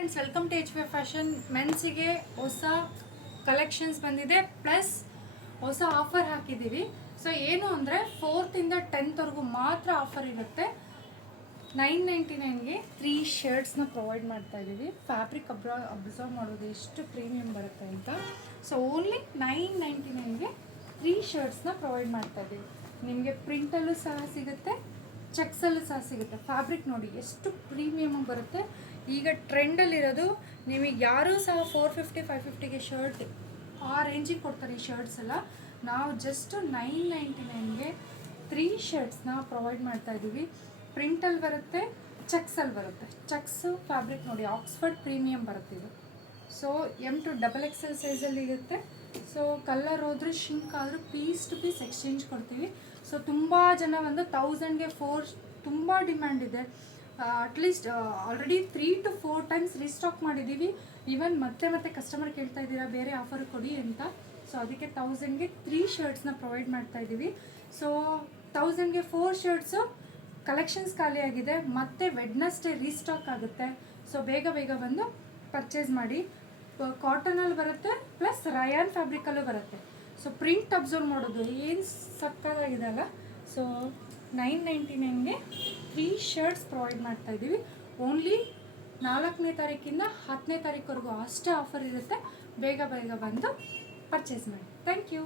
Friends, welcome to H V fashion. ಮೆನ್ಸಿಗೆ ಹೊಸ collections ಬಂದಿದೆ, ಪ್ಲಸ್ ಹೊಸ ಆಫರ್ ಹಾಕಿದ್ದೀವಿ. ಸೊ ಏನು ಅಂದರೆ 4th ಇಂದ 10th ಮಾತ್ರ ಆಫರ್ ಇರುತ್ತೆ. 999ಗೆ 3 ಶರ್ಟ್ಸ್ನ ಪ್ರೊವೈಡ್ ಮಾಡ್ತಾ ಇದ್ದೀವಿ. ಫ್ಯಾಬ್ರಿಕ್ ಅಬ್ಸರ್ವ್ ಮಾಡೋದು ಎಷ್ಟು ಪ್ರೀಮಿಯಮ್ ಬರುತ್ತೆ ಅಂತ. ಸೊ ಓನ್ಲಿ 999ಗೆ 3 ಶರ್ಟ್ಸ್ನ ಪ್ರೊವೈಡ್ ಮಾಡ್ತಾ ಇದ್ದೀವಿ. ನಿಮಗೆ ಪ್ರಿಂಟಲ್ಲೂ ಸಹ ಸಿಗುತ್ತೆ, ಚೆಕ್ಸಲ್ಲೂ ಸಹ ಸಿಗುತ್ತೆ. ಫ್ಯಾಬ್ರಿಕ್ ನೋಡಿ ಎಷ್ಟು ಪ್ರೀಮಿಯಮ್ ಬರುತ್ತೆ. ಈಗ ಟ್ರೆಂಡಲ್ಲಿರೋದು, ನಿಮಗೆ ಯಾರೂ ಸಹ 450 550ಗೆ ಶರ್ಟ್ ಆ ರೇಂಜಿಗೆ ಕೊಡ್ತಾರೆ ಈ ಶರ್ಟ್ಸ್ ಎಲ್ಲ. ನಾವು ಜಸ್ಟ್ 999ಗೆ 3 ಶರ್ಟ್ಸ್ನ ಪ್ರೊವೈಡ್ ಮಾಡ್ತಾ ಇದ್ದೀವಿ. ಪ್ರಿಂಟಲ್ಲಿ ಬರುತ್ತೆ, ಚೆಕ್ಸಲ್ಲಿ ಬರುತ್ತೆ. ಚೆಕ್ಸು ಫ್ಯಾಬ್ರಿಕ್ ನೋಡಿ ಆಕ್ಸ್ಫರ್ಡ್ ಪ್ರೀಮಿಯಮ್ ಬರುತ್ತೆ ಇದು. ಸೊ M2 XXL ಸೈಜಲ್ಲಿ ಇರುತ್ತೆ. ಸೊ ಕಲರ್ ಹೋದ್ರೆ ಶಿಂಕ್ ಆದರೂ ಪೀಸ್ ಟು ಪೀಸ್ ಎಕ್ಸ್ಚೇಂಜ್ ಕೊಡ್ತೀವಿ. ಸೊ ತುಂಬ ಜನ 1000ಗೆ 4 ತುಂಬ ಡಿಮ್ಯಾಂಡ್ ಇದೆ. At least already 3 to 4 times restock ಮಾಡಿದ್ದೀವಿ. ಈವನ್ ಮತ್ತೆ ಕಸ್ಟಮರ್ ಕೇಳ್ತಾ ಇದ್ದೀರಾ ಬೇರೆ ಆಫರ್ ಕೊಡಿ ಅಂತ. ಸೊ ಅದಕ್ಕೆ 1000ಗೆ 3 ಶರ್ಟ್ಸ್ನ ಪ್ರೊವೈಡ್ ಮಾಡ್ತಾ ಇದ್ದೀವಿ. ಸೊ 1000ಗೆ 4 ಶರ್ಟ್ಸು ಕಲೆಕ್ಷನ್ಸ್ ಖಾಲಿಯಾಗಿದೆ, ಮತ್ತೆ ವೆಡ್ನಸ್ಡೇ ರೀಸ್ಟಾಕ್ ಆಗುತ್ತೆ. ಸೊ ಬೇಗ ಬಂದು ಪರ್ಚೇಸ್ ಮಾಡಿ. ಕಾಟನಲ್ಲಿ ಬರುತ್ತೆ, ಪ್ಲಸ್ ರಯಾನ್ ಫ್ಯಾಬ್ರಿಕಲ್ಲೂ ಬರುತ್ತೆ. ಸೊ ಪ್ರಿಂಟ್ ಅಬ್ಸರ್ವ್ ಮಾಡೋದು ಏನು ಸಕ್ಕತ್ತಾಗಿದೆ ಅಲ್ಲ. ಸೊ 999ಗೆ 3 ಶರ್ಟ್ಸ್ ಪ್ರೊವೈಡ್ ಮಾಡ್ತಾ ಇದ್ದೀವಿ. ಓನ್ಲಿ 4ನೇ ತಾರೀಕಿಂದ 10ನೇ ತಾರೀಕುವರೆಗೂ ಅಷ್ಟೇ ಆಫರ್ ಇರುತ್ತೆ. ಬೇಗ ಬಂದು ಪರ್ಚೇಸ್ ಮಾಡಿ. Thank you.